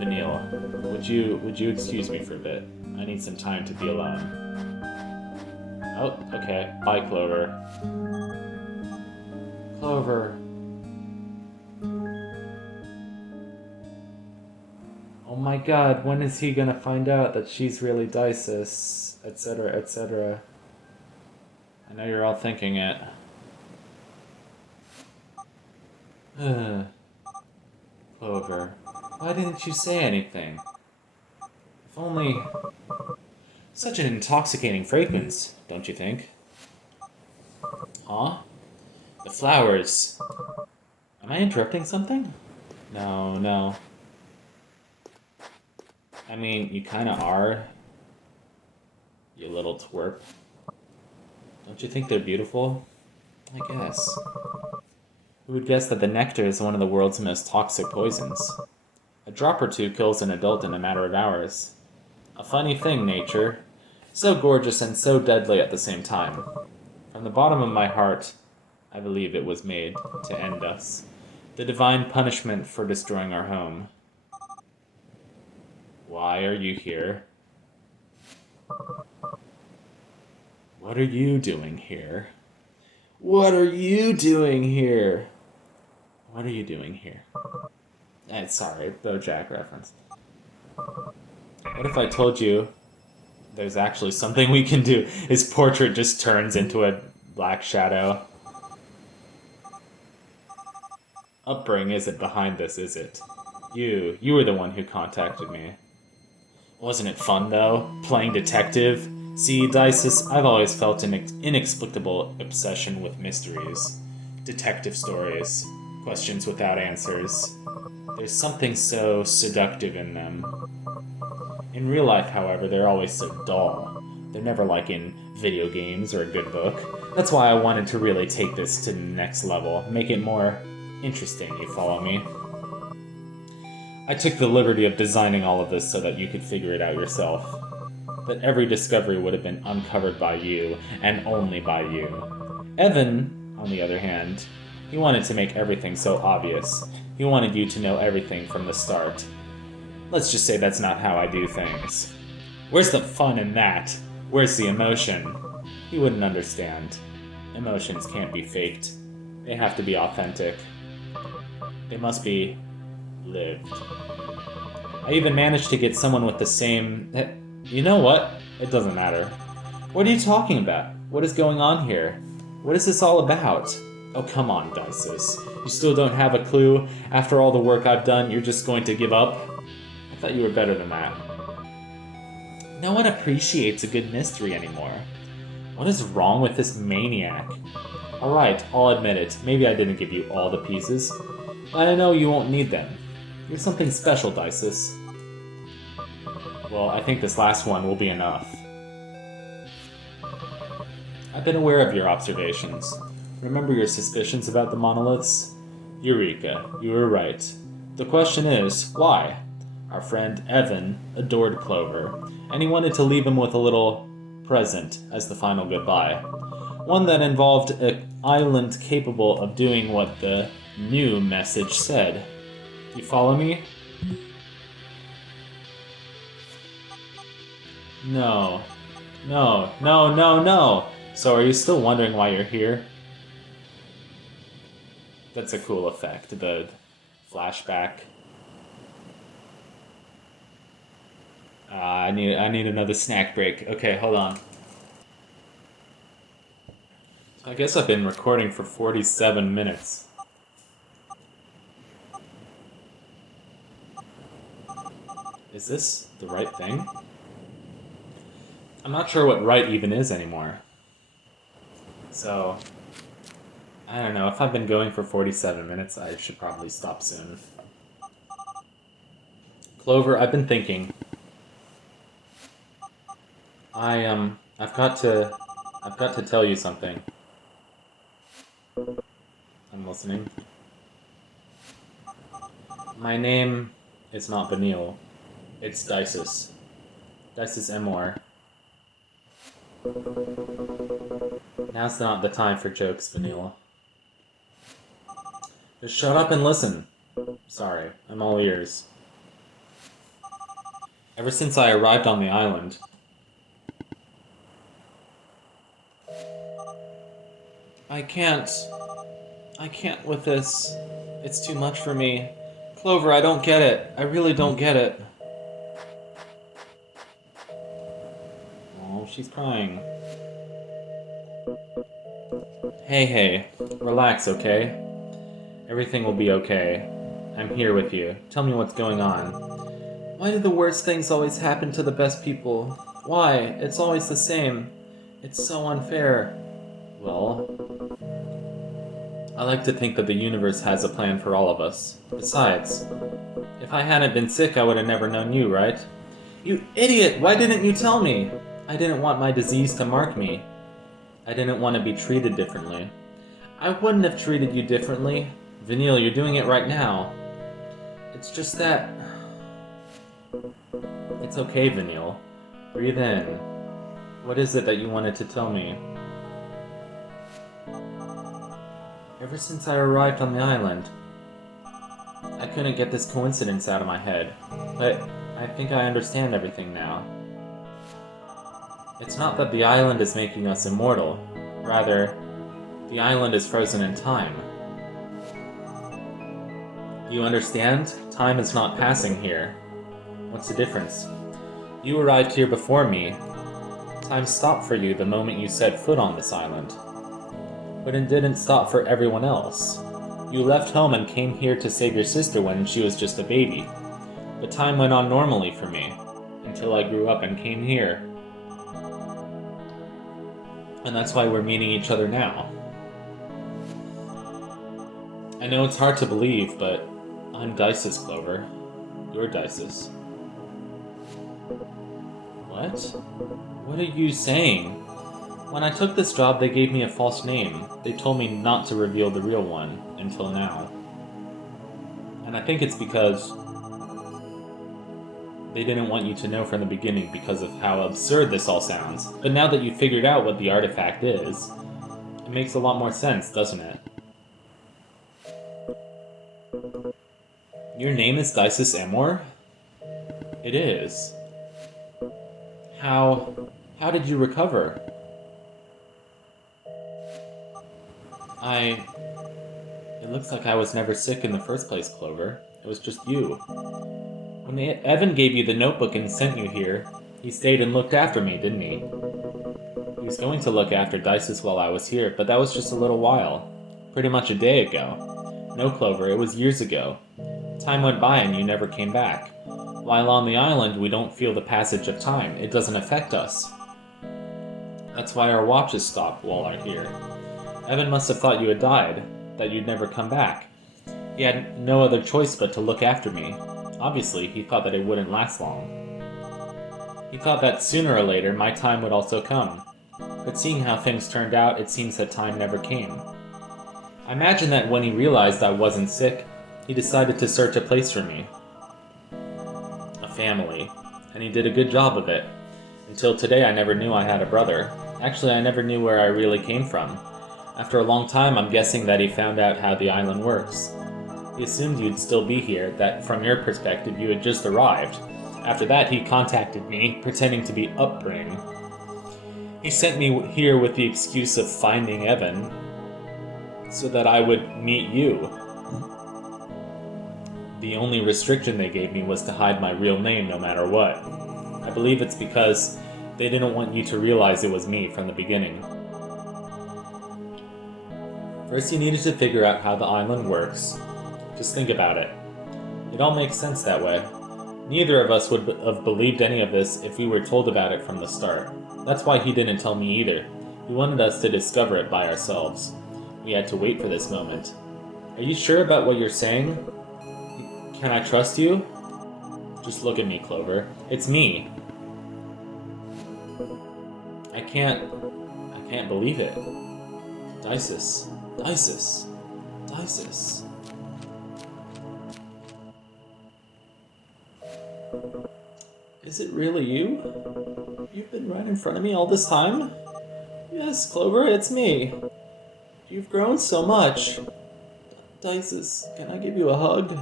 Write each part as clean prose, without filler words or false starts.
Vanille, would you excuse me for a bit? I need some time to be alone. Oh, okay. Bye, Clover. Clover. Oh my god, when is he gonna find out that she's really Dices, etc., etc.? I know you're all thinking it. Clover, why didn't you say anything? If only... Such an intoxicating fragrance, don't you think? Huh? The flowers. Am I interrupting something? No, no. I mean, you kinda are. You little twerp. Don't you think they're beautiful? I guess. Who would guess that the nectar is one of the world's most toxic poisons? A drop or two kills an adult in a matter of hours. A funny thing, nature. So gorgeous and so deadly at the same time. From the bottom of my heart, I believe it was made to end us. The divine punishment for destroying our home. Why are you here? What are you doing here? What are you doing here? What are you doing here? Sorry, BoJack reference. What if I told you there's actually something we can do? His portrait just turns into a black shadow. Upbring isn't behind this, is it? You were the one who contacted me. Wasn't it fun, though? Playing detective? See, Dices, I've always felt an inexplicable obsession with mysteries. Detective stories. Questions without answers. There's something so seductive in them. In real life, however, they're always so dull. They're never like in video games or a good book. That's why I wanted to really take this to the next level, make it more interesting, you follow me? I took the liberty of designing all of this so that you could figure it out yourself. That every discovery would have been uncovered by you, and only by you. Evan, on the other hand, he wanted to make everything so obvious. He wanted you to know everything from the start. Let's just say that's not how I do things. Where's the fun in that? Where's the emotion? He wouldn't understand. Emotions can't be faked. They have to be authentic. They must be lived. I even managed to get someone with the same... You know what? It doesn't matter. What are you talking about? What is going on here? What is this all about? Oh, come on, Dices. You still don't have a clue? After all the work I've done, you're just going to give up? I thought you were better than that. No one appreciates a good mystery anymore. What is wrong with this maniac? Alright, I'll admit it. Maybe I didn't give you all the pieces. But I know you won't need them. You're something special, Dices. Well, I think this last one will be enough. I've been aware of your observations. Remember your suspicions about the monoliths? Eureka, you were right. The question is, why? Our friend Evan adored Clover, and he wanted to leave him with a little present as the final goodbye. One that involved an island capable of doing what the new message said. You follow me? No. No, no, no, no! So are you still wondering why you're here? That's a cool effect, the flashback. I need another snack break. Okay, hold on. I guess I've been recording for 47 minutes. Is this the right thing? I'm not sure what right even is anymore. So, I don't know. If I've been going for 47 minutes, I should probably stop soon. Clover, I've been thinking. I've got to tell you something. I'm listening. My name is not Vanille. It's Dices. Dices Emor. Now's not the time for jokes, Vanille. Just shut up and listen. Sorry, I'm all ears. Ever since I arrived on the island. I can't with this. It's too much for me. Clover, I don't get it. I really don't get it. Oh, she's crying. Hey, relax, okay? Everything will be okay. I'm here with you. Tell me what's going on. Why do the worst things always happen to the best people? Why? It's always the same. It's so unfair. Well, I like to think that the universe has a plan for all of us. Besides, if I hadn't been sick, I would have never known you, right? You idiot! Why didn't you tell me? I didn't want my disease to mark me. I didn't want to be treated differently. I wouldn't have treated you differently. Vanille, you're doing it right now. It's just that... It's okay, Vanille. Breathe in. What is it that you wanted to tell me? Ever since I arrived on the island, I couldn't get this coincidence out of my head, but I think I understand everything now. It's not that the island is making us immortal, rather, the island is frozen in time. You understand? Time is not passing here. What's the difference? You arrived here before me. Time stopped for you the moment you set foot on this island. But it didn't stop for everyone else. You left home and came here to save your sister when she was just a baby. But time went on normally for me, until I grew up and came here. And that's why we're meeting each other now. I know it's hard to believe, but I'm Dices, Clover. You're Dices. What? What are you saying? When I took this job, they gave me a false name. They told me not to reveal the real one, until now. And I think it's because they didn't want you to know from the beginning because of how absurd this all sounds. But now that you've figured out what the artifact is, it makes a lot more sense, doesn't it? Your name is Dices Amor? It is. How did you recover? It looks like I was never sick in the first place, Clover. It was just you. When Evan gave you the notebook and sent you here, he stayed and looked after me, didn't he? He was going to look after Dices while I was here, but that was just a little while. Pretty much a day ago. No, Clover, it was years ago. Time went by and you never came back. While on the island, we don't feel the passage of time. It doesn't affect us. That's why our watches stop while I'm here. Evan must have thought you had died, that you'd never come back. He had no other choice but to look after me. Obviously, he thought that it wouldn't last long. He thought that sooner or later, my time would also come. But seeing how things turned out, it seems that time never came. I imagine that when he realized I wasn't sick, he decided to search a place for me. A family. And he did a good job of it. Until today, I never knew I had a brother. Actually, I never knew where I really came from. After a long time, I'm guessing that he found out how the island works. He assumed you'd still be here, that from your perspective you had just arrived. After that, he contacted me, pretending to be Upbring. He sent me here with the excuse of finding Evan, so that I would meet you. The only restriction they gave me was to hide my real name no matter what. I believe it's because they didn't want you to realize it was me from the beginning. First, you needed to figure out how the island works. Just think about it. It all makes sense that way. Neither of us would have believed any of this if we were told about it from the start. That's why he didn't tell me either. He wanted us to discover it by ourselves. We had to wait for this moment. Are you sure about what you're saying? Can I trust you? Just look at me, Clover. It's me. I can't believe it. Dices. Dices. Dices. Is it really you? You've been right in front of me all this time? Yes, Clover, it's me. You've grown so much. Dices, can I give you a hug?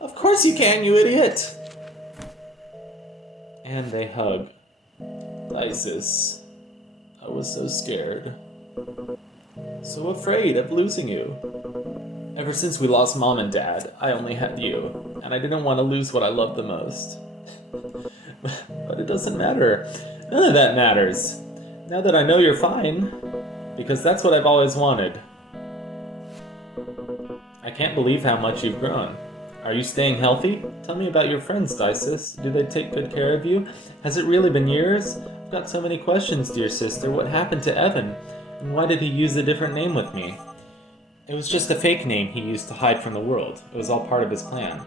Of course you can, you idiot! And they hug. Isis, I was so scared. So afraid of losing you. Ever since we lost Mom and Dad, I only had you, and I didn't want to lose what I loved the most. But it doesn't matter. None of that matters. Now that I know you're fine, because that's what I've always wanted. I can't believe how much you've grown. Are you staying healthy? Tell me about your friends, Dices. Do they take good care of you? Has it really been years? I've got so many questions, dear sister. What happened to Evan? And why did he use a different name with me? It was just a fake name he used to hide from the world. It was all part of his plan.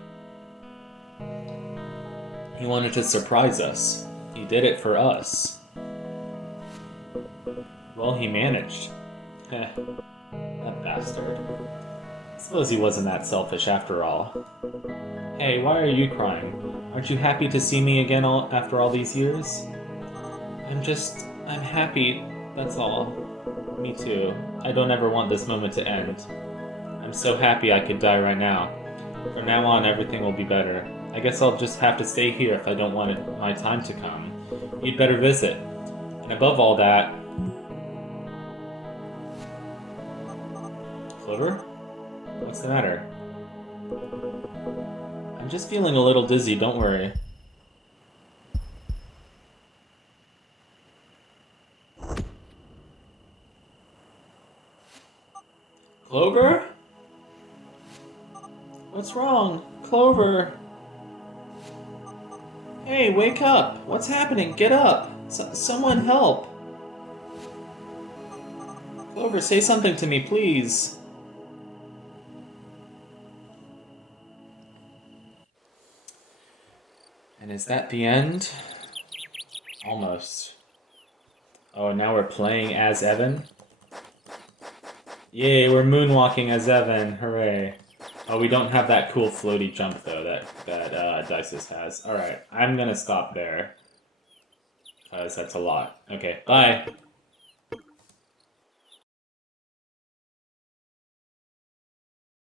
He wanted to surprise us. He did it for us. Well, he managed. Heh, that bastard. I suppose he wasn't that selfish after all. Hey, why are you crying? Aren't you happy to see me again after all these years? I'm happy, that's all. Me too. I don't ever want this moment to end. I'm so happy I could die right now. From now on, everything will be better. I guess I'll just have to stay here if I don't want my time to come. You'd better visit. And above all that... Clover? What's the matter? I'm just feeling a little dizzy, don't worry. Clover? What's wrong? Clover! Hey, wake up! What's happening? Get up! Someone help! Clover, say something to me, please. And is that the end? Almost. Oh, now we're playing as Evan? Yay, we're moonwalking as Evan. Hooray. Oh, we don't have that cool floaty jump, though, that Dices has. Alright, I'm gonna stop there. Because that's a lot. Okay, bye!